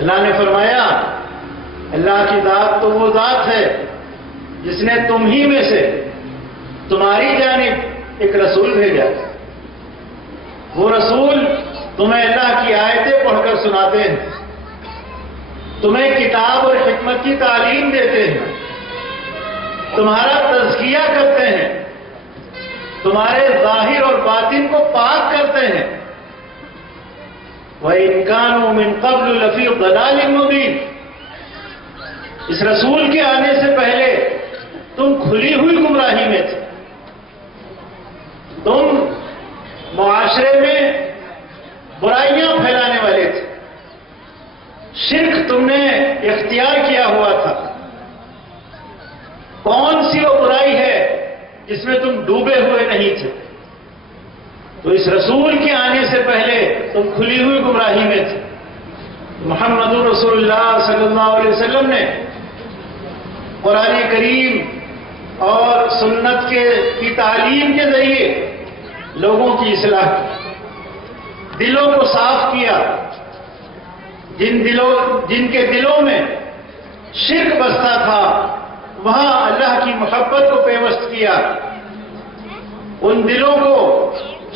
اللہ نے فرمایا اللہ کی ذات تو وہ ذات ہے جس نے تم ہی میں سے تمہاری جانب ایک رسول بھیجا. وہ رسول تمہیں اللہ کی آیتیں پڑھ کر سناتے ہیں، تمہیں کتاب اور حکمت کی تعلیم دیتے ہیں، تمہارا تزکیہ کرتے ہیں، تمہارے ظاہر اور باطن کو پاک کرتے ہیں. وَإِن كَانُوا مِن قَبْلُ لَفِي ضَلَالٍ مُبِينٍ. اس رسول کے آنے سے پہلے تم کھلی ہوئی گمراہی میں تھے. تم معاشرے میں برائیاں پھیلانے والے تھے، شرک تم نے اختیار کیا ہوا تھا. کون سی وہ برائی ہے جس میں تم ڈوبے ہوئے نہیں تھے؟ تو اس رسول کے آنے سے پہلے تم کھلی ہوئی گمراہی میں تھے. محمد رسول اللہ صلی اللہ علیہ وسلم نے قرآن کریم اور سنت کی تعلیم کے ذریعے لوگوں کی اصلاح کی، دلوں کو صاف کیا. جن کے دلوں میں شرک بستا تھا وہاں اللہ کی محبت کو پیوست کیا، ان دلوں کو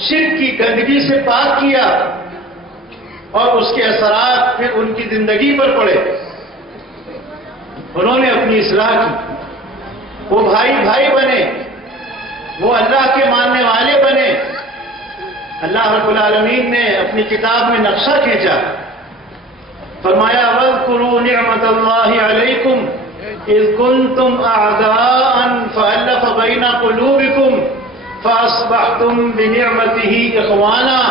شرک کی گندگی سے پاک کیا اور اس کے اثرات پھر ان کی زندگی پر پڑے. انہوں نے اپنی اصلاح کی، وہ بھائی بھائی بنے، وہ اللہ کے ماننے والے بنے. اللہ رب العالمین نے اپنی کتاب میں نقشہ کھینچا، فرمایا وَاذْكُرُوا نِعْمَةَ اللَّهِ عَلَيْكُمْ إِذْ كُنْتُمْ أَعْدَاءً فَأَلَّفَ بَيْنَ قُلُوبِكُمْ فَأَصْبَحْتُمْ بِنِعْمَتِهِ إِخْوَانًا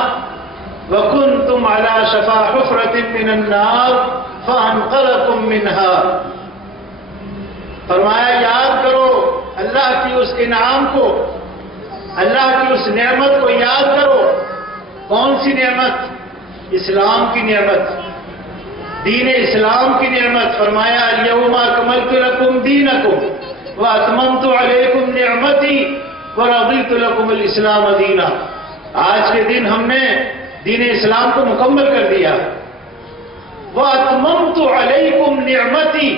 وَكُنْتُمْ عَلَى شَفَا حُفْرَةٍ مِّنَ النَّارِ فَأَنْقَذَكُم مِّنْهَا. فرمایا یاد کرو اللہ کی اس انعام کو، اللہ کی اس نعمت کو یاد کرو. کون سی نعمت؟ اسلام کی نعمت، دین اسلام کی نعمت. فرمایا الیوم اکملت لکم دینکم واتممت علیکم نعمتی ورضیت لکم الاسلام دینا. آج کے دن ہم نے دین اسلام کو مکمل کر دیا. واتممت علیکم نعمتی،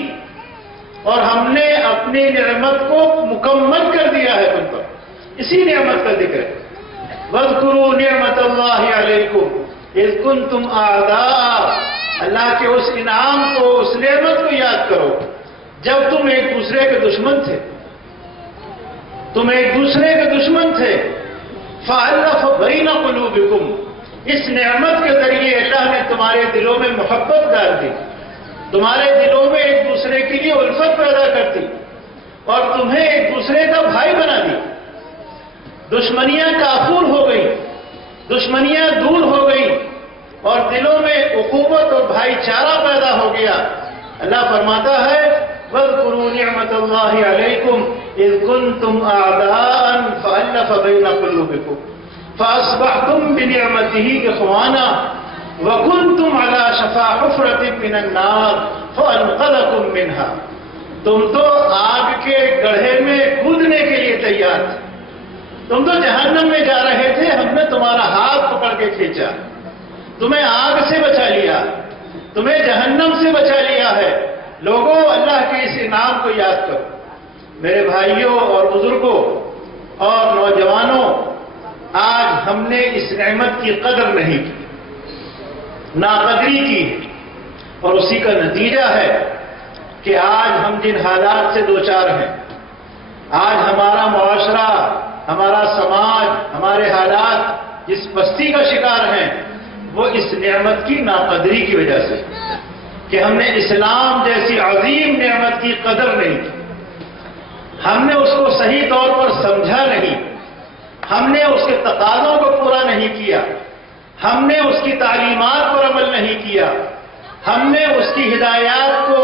اور ہم نے اپنی نعمت کو مکمل کر دیا ہے تم پر. اسی نعمت کا ذکر ہے. وَاذْكُرُوا نِعْمَةَ اللَّهِ عَلَيْكُمْ إِذْ كُنْتُمْ أَعْدَاءً. اللہ کے اس انعام کو، اس نعمت کو یاد کرو جب تم ایک دوسرے کے دشمن تھے. تم ایک دوسرے کے دشمن تھے. فَأَلَّفَ بَيْنَ قُلُوبِكُمْ. اس نعمت کے ذریعے اللہ نے تمہارے دلوں میں محبت ڈال دی، تمہارے دلوں میں ایک دوسرے کے لیے الفت پیدا کرتی اور تمہیں ایک دوسرے کا بھائی بنا دی. دشمنیاں کافور ہو گئی، دشمنیاں دور ہو گئی اور دلوں میں اخوت اور بھائی چارہ پیدا ہو گیا. اللہ فرماتا ہے وَاذْكُرُوا نِعْمَةَ اللَّهِ عَلَيْكُمْ إِذْ كُنْتُمْ أَعْدَاءً فَأَلَّفَ بَيْنَ قُلُوبِكُمْ فَأَصْبَحْتُمْ بِنِعْمَتِهِ إِخْوَانًا وَكُنْتُمْ عَلَى شَفَا حُفْرَةٍ مِّنَ النَّارِ فَأَنْقَذَكُم مِّنْهَا. تم تو آگ کے گڑھے میں کودنے کے لیے تیار تھے، تم تو جہنم میں جا رہے تھے، ہم نے تمہارا ہاتھ پکڑ کے کھینچا، تمہیں آگ سے بچا لیا، تمہیں جہنم سے بچا لیا ہے. لوگوں اللہ کے اس انعام کو یاد کرو. میرے بھائیوں اور بزرگوں اور نوجوانوں، آج ہم نے اس نعمت کی قدر نہیں کی، ناقدری کی، اور اسی کا نتیجہ ہے کہ آج ہم جن حالات سے دوچار ہیں، آج ہمارا معاشرہ، ہمارا سماج، ہمارے حالات جس پستی کا شکار ہیں وہ اس نعمت کی ناقدری کی وجہ سے، کہ ہم نے اسلام جیسی عظیم نعمت کی قدر نہیں کی، ہم نے اس کو صحیح طور پر سمجھا نہیں، ہم نے اس کے تقاضوں کو پورا نہیں کیا، ہم نے اس کی تعلیمات پر عمل نہیں کیا، ہم نے اس کی ہدایات کو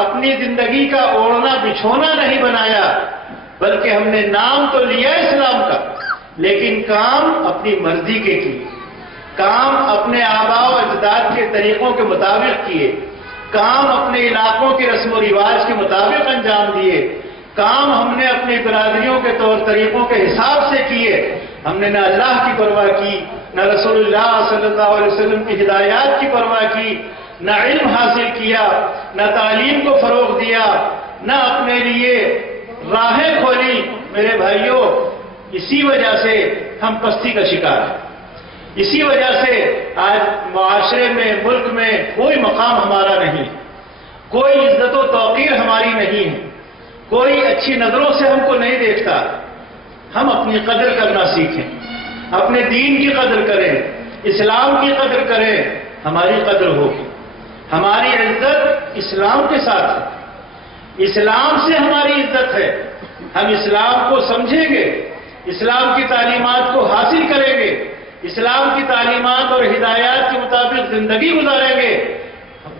اپنی زندگی کا اوڑھنا بچھونا نہیں بنایا، بلکہ ہم نے نام تو لیا اسلام کا لیکن کام اپنی مرضی کے کیے، کام اپنے آباء و اجداد کے طریقوں کے مطابق کیے، کام اپنے علاقوں کے رسم و رواج کے مطابق انجام دیے، کام ہم نے اپنی برادریوں کے طور طریقوں کے حساب سے کیے. ہم نے نہ اللہ کی پرواہ کی، نہ رسول اللہ صلی اللہ علیہ وسلم کی ہدایات کی پرواہ کی، نہ علم حاصل کیا، نہ تعلیم کو فروغ دیا، نہ اپنے لیے راہیں کھولی، میرے بھائیوں اسی وجہ سے ہم پستی کا شکار ہیں۔ اسی وجہ سے آج معاشرے میں، ملک میں کوئی مقام ہمارا نہیں، کوئی عزت و توقیر ہماری نہیں ہے، کوئی اچھی نظروں سے ہم کو نہیں دیکھتا۔ ہم اپنی قدر کرنا سیکھیں، اپنے دین کی قدر کریں، اسلام کی قدر کریں، ہماری قدر ہوگی۔ ہماری عزت اسلام کے ساتھ ہے، اسلام سے ہماری عزت ہے۔ ہم اسلام کو سمجھیں گے، اسلام کی تعلیمات کو حاصل کریں گے، اسلام کی تعلیمات اور ہدایات کے مطابق زندگی گزاریں گے،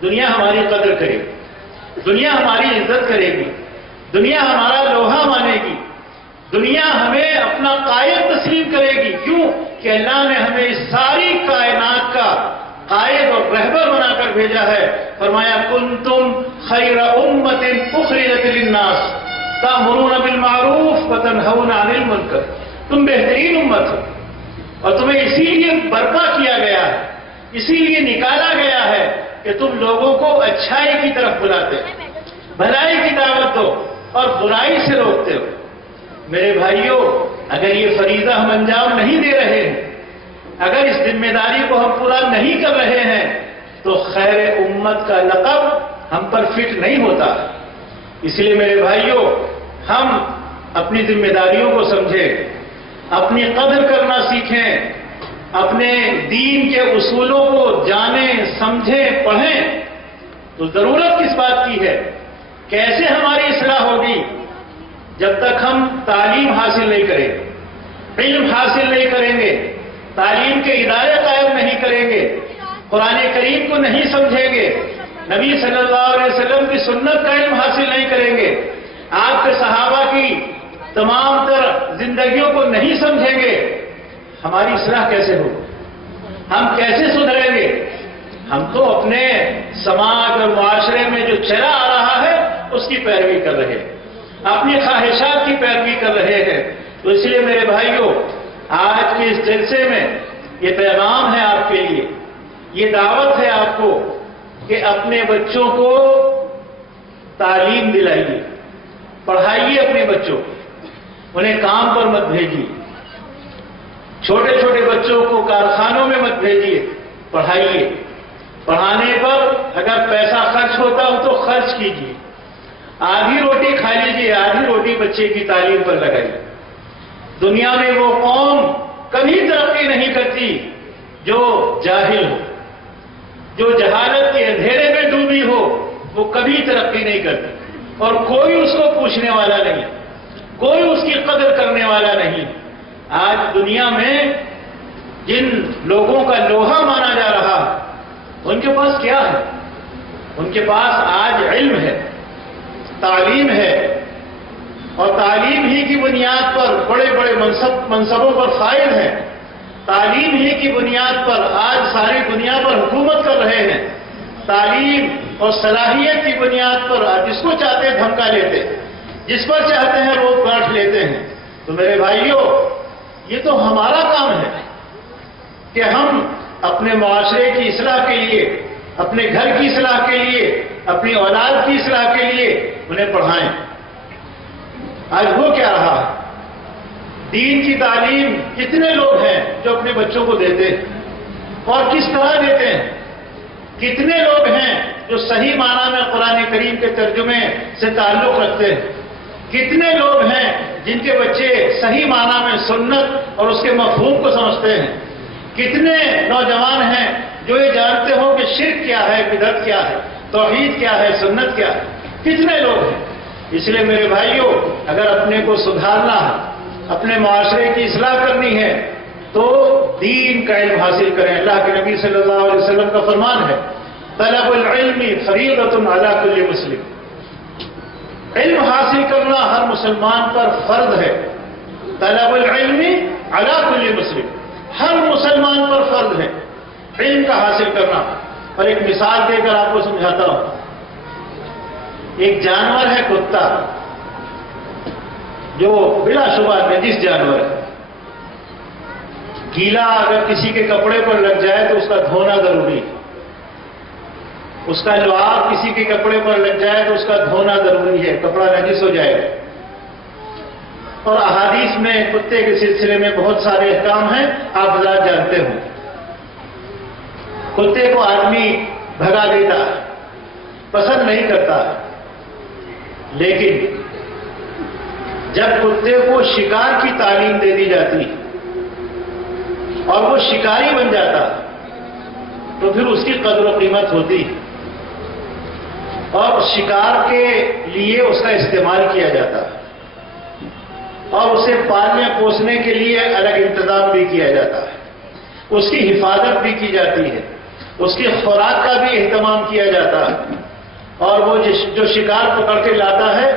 دنیا ہماری قدر کرے گی، دنیا ہماری عزت کرے گی، دنیا ہمارا لوہا مانے گی، دنیا ہمیں اپنا قائد تسلیم کرے گی۔ کیوں کہ اللہ نے ہمیں اس ساری کائنات کا قائد اور رہبر بنا کر بھیجا ہے۔ فرمایا کنتم خیر امت اخرجت للناس تأمرون بالمعروف وتنہون عن المنکر، تم بہترین امت ہو، اور تمہیں اسی لیے برپا کیا گیا ہے، اسی لیے نکالا گیا ہے کہ تم لوگوں کو اچھائی کی طرف بلاتے ہو، بھلائی کی دعوت دو اور برائی سے روکتے ہو۔ میرے بھائیوں اگر یہ فریضہ ہم انجام نہیں دے رہے ہیں، اگر اس ذمہ داری کو ہم پورا نہیں کر رہے ہیں، تو خیر امت کا لقب ہم پر فٹ نہیں ہوتا۔ اس لیے میرے بھائیوں ہم اپنی ذمہ داریوں کو سمجھیں، اپنی قدر کرنا سیکھیں، اپنے دین کے اصولوں کو جانیں، سمجھیں، پڑھیں۔ تو ضرورت کس بات کی ہے؟ کیسے ہماری اصلاح ہوگی؟ جب تک ہم تعلیم حاصل نہیں کریں گے، علم حاصل نہیں کریں گے، تعلیم کے ادارے قائم نہیں کریں گے، قرآن کریم کو نہیں سمجھیں گے، نبی صلی اللہ علیہ وسلم کی سنت کا علم حاصل نہیں کریں گے، آپ کے صحابہ کی تمام تر زندگیوں کو نہیں سمجھیں گے، ہماری اصلاح کیسے ہوگی؟ ہم کیسے سدھریں گے؟ ہم تو اپنے سماج اور معاشرے میں جو چلا آ رہا ہے اس کی پیروی کر رہے ہیں، اپنی خواہشات کی پیروی کر رہے ہیں۔ تو اس لیے میرے بھائیوں آج کے اس جلسے میں یہ پیغام ہے آپ کے لیے، یہ دعوت ہے آپ کو کہ اپنے بچوں کو تعلیم دلائیے، پڑھائیے اپنے بچوں کو، انہیں کام پر مت بھیجیے، چھوٹے چھوٹے بچوں کو کارخانوں میں مت بھیجیے، پڑھائیے۔ پڑھانے پر اگر پیسہ خرچ ہوتا ہو تو خرچ کیجیے، آدھی روٹی کھا لیجیے، آدھی روٹی بچے کی تعلیم پر لگائیے۔ دنیا میں وہ قوم کبھی ترقی نہیں کرتی جو جاہل ہو، جو جہالت کے اندھیرے میں ڈوبی ہو، وہ کبھی ترقی نہیں کرتی، اور کوئی اس کو پوچھنے والا نہیں، کوئی اس کی قدر کرنے والا نہیں۔ آج دنیا میں جن لوگوں کا لوہا مانا جا رہا ہے ان کے پاس کیا ہے؟ ان کے پاس آج علم ہے، تعلیم ہے، اور تعلیم ہی کی بنیاد پر بڑے بڑے منصبوں پر فائز ہیں، تعلیم ہی کی بنیاد پر آج ساری دنیا پر حکومت کر رہے ہیں، تعلیم اور صلاحیت کی بنیاد پر جس کو چاہتے ہیں دھمکا لیتے ہیں، جس پر چاہتے ہیں روک گاٹھ لیتے ہیں۔ تو میرے بھائیوں یہ تو ہمارا کام ہے کہ ہم اپنے معاشرے کی اصلاح کے لیے، اپنے گھر کی اصلاح کے لیے، اپنی اولاد کی اصلاح کے لیے انہیں پڑھائیں۔ آج ہو کیا رہا ہے؟ دین کی تعلیم کتنے لوگ ہیں جو اپنے بچوں کو دیتے ہیں اور کس طرح دیتے ہیں؟ کتنے لوگ ہیں جو صحیح معنی میں قرآن کریم کے ترجمے سے تعلق رکھتے ہیں؟ کتنے لوگ ہیں جن کے بچے صحیح معنی میں سنت اور اس کے مفہوم کو سمجھتے ہیں؟ کتنے نوجوان ہیں جو یہ جانتے ہوں کہ شرک کیا ہے، بدعت کیا ہے، توحید کیا ہے، سنت کیا ہے؟ کتنے لوگ ہیں؟ اس لیے میرے بھائیوں اگر اپنے کو سدھارنا ہے، اپنے معاشرے کی اصلاح کرنی ہے تو دین کا علم حاصل کریں۔ اللہ کے نبی صلی اللہ علیہ وسلم کا فرمان ہے طلب العلم فریضۃ علی کل مسلم، علم حاصل کرنا ہر مسلمان پر فرض ہے۔ طلب العلم علی کل مسلم، ہر مسلمان پر فرض ہے علم کا حاصل کرنا۔ اور ایک مثال دے کر آپ کو سمجھاتا ہوں۔ ایک جانور ہے کتا، جو بلا شبہ نجس جانور ہے، گیلا اگر کسی کے کپڑے پر لگ جائے تو اس کا دھونا ضروری ہے۔ اس کا لعاب کسی کے کپڑے پر لگ جائے تو اس کا دھونا ضروری ہے، کپڑا نجس ہو جائے گا۔ اور احادیث میں کتے کے سلسلے میں بہت سارے احکام ہیں، آپ حضرات جانتے ہوں۔ کتے کو آدمی بھگا دیتا ہے، پسند نہیں کرتا ہے، لیکن جب کتے کو شکار کی تعلیم دے دی جاتی اور وہ شکاری بن جاتا تو پھر اس کی قدر و قیمت ہوتی ہے اور شکار کے لیے اس کا استعمال کیا جاتا ہے اور اسے پالنے پوسنے کے لیے الگ انتظام بھی کیا جاتا ہے، اس کی حفاظت بھی کی جاتی ہے، اس کی خوراک کا بھی اہتمام کیا جاتا ہے، اور وہ جو شکار پکڑ کے لاتا ہے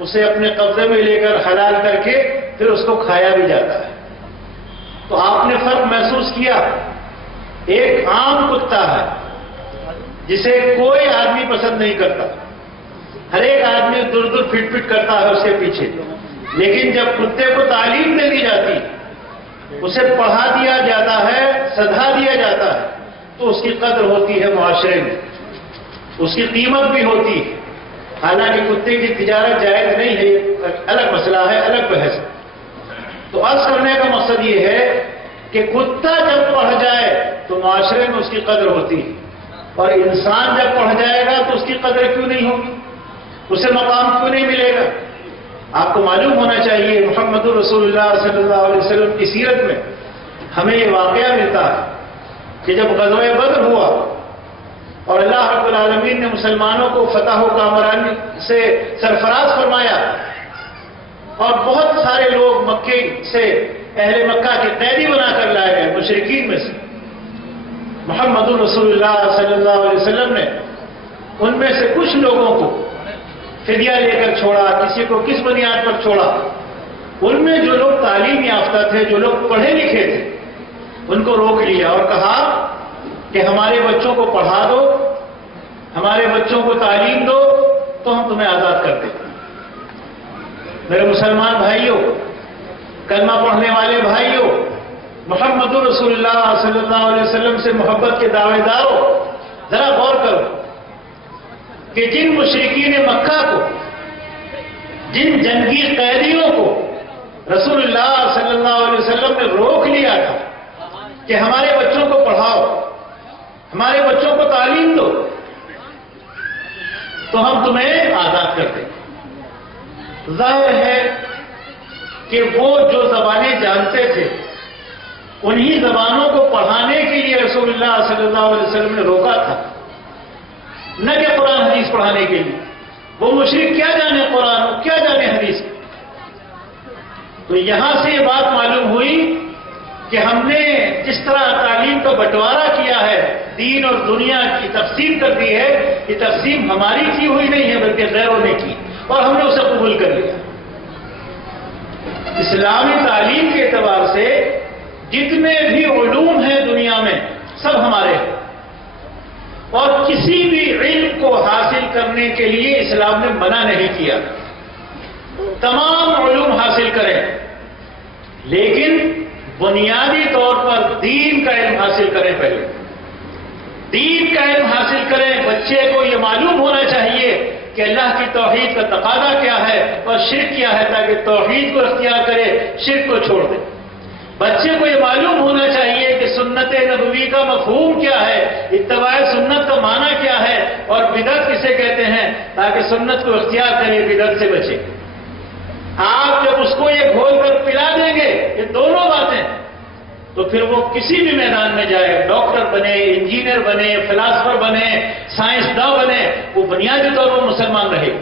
اسے اپنے قبضے میں لے کر حلال کر کے پھر اس کو کھایا بھی جاتا ہے۔ تو آپ نے فرق محسوس کیا، ایک عام کتا ہے جسے کوئی آدمی پسند نہیں کرتا، ہر ایک آدمی دور دور پھٹ پھٹ کرتا ہے اس کے پیچھے، لیکن جب کتے کو تعلیم دے دی جاتی، اسے پڑھا دیا جاتا ہے، سدھا دیا جاتا ہے، تو اس کی قدر ہوتی ہے معاشرے میں، اس کی قیمت بھی ہوتی ہے۔ حالانکہ کتے کی تجارت جائز نہیں ہے، الگ مسئلہ ہے، الگ بحث ہے۔ تو عرض کرنے کا مقصد یہ ہے کہ کتا جب پڑھ جائے تو معاشرے میں اس کی قدر ہوتی ہے، اور انسان جب پڑھ جائے گا تو اس کی قدر کیوں نہیں ہوگی، اسے مقام کیوں نہیں ملے گا؟ آپ کو معلوم ہونا چاہیے محمد رسول اللہ صلی اللہ علیہ وسلم کی سیرت میں ہمیں یہ واقعہ ملتا ہے کہ جب غزوہ بدر ہوا اور اللہ رب العالمین نے مسلمانوں کو فتح و کامرانی سے سرفراز فرمایا اور بہت سارے لوگ مکے سے اہل مکہ کے قیدی بنا کر لائے گئے مشرکین میں سے، محمد رسول اللہ صلی اللہ علیہ وسلم نے ان میں سے کچھ لوگوں کو فدیہ لے کر چھوڑا، کسی کو کس بنیاد پر چھوڑا؟ ان میں جو لوگ تعلیم یافتہ تھے، جو لوگ پڑھے لکھے تھے، ان کو روک لیا اور کہا کہ ہمارے بچوں کو پڑھا دو، ہمارے بچوں کو تعلیم دو تو ہم تمہیں آزاد کر دیں۔ میرے مسلمان بھائیوں، کلمہ پڑھنے والے بھائیوں، محمد رسول اللہ صلی اللہ علیہ وسلم سے محبت کے دعوے داروں، ذرا غور کرو کہ جن مشرکین مکہ کو، جن جنگی قیدیوں کو رسول اللہ صلی اللہ علیہ وسلم نے روک لیا تھا کہ ہمارے بچوں کو پڑھاؤ، ہمارے بچوں کو تعلیم دو، تو ہم تمہیں آزاد کر دیں۔ ظاہر ہے کہ وہ جو زبانیں جانتے تھے انہی زبانوں کو پڑھانے کے لیے رسول اللہ صلی اللہ علیہ وسلم نے روکا تھا، نہ کہ قرآن حدیث پڑھانے کے لیے۔ وہ مشرک کیا جانے قرآن، کیا جانے حدیث۔ تو یہاں سے یہ بات معلوم ہوئی کہ ہم نے جس طرح تعلیم کا بٹوارا کیا ہے، دین اور دنیا کی تقسیم کر دی ہے، یہ تقسیم ہماری کی ہوئی نہیں ہے بلکہ غیروں نے کی، اور ہم نے اسے قبول کر لیا۔ اسلامی تعلیم کے اعتبار سے جتنے بھی علوم ہیں دنیا میں سب ہمارے ہیں، اور کسی بھی علم کو حاصل کرنے کے لیے اسلام نے منع نہیں کیا، تمام علوم حاصل کریں، لیکن بنیادی طور پر دین کا علم حاصل کریں۔ پہلے دین کا علم حاصل کریں، بچے کو یہ معلوم ہونا چاہیے کہ اللہ کی توحید کا تقاضا کیا ہے اور شرک کیا ہے، تاکہ توحید کو اختیار کرے، شرک کو چھوڑ دے۔ بچے کو یہ معلوم ہونا چاہیے کہ سنت نبوی کا مفہوم کیا ہے، اتباع سنت کا معنی کیا ہے، اور بدعت کسے کہتے ہیں، تاکہ سنت کو اختیار کرے، بدعت سے بچے۔ آپ جب اس کو یہ گھول کر پلا دیں گے یہ دونوں باتیں، تو پھر وہ کسی بھی میدان میں جائے، ڈاکٹر بنے، انجینئر بنے، فلاسفر بنے، سائنسداں بنے، وہ بنیادی طور پر مسلمان رہے۔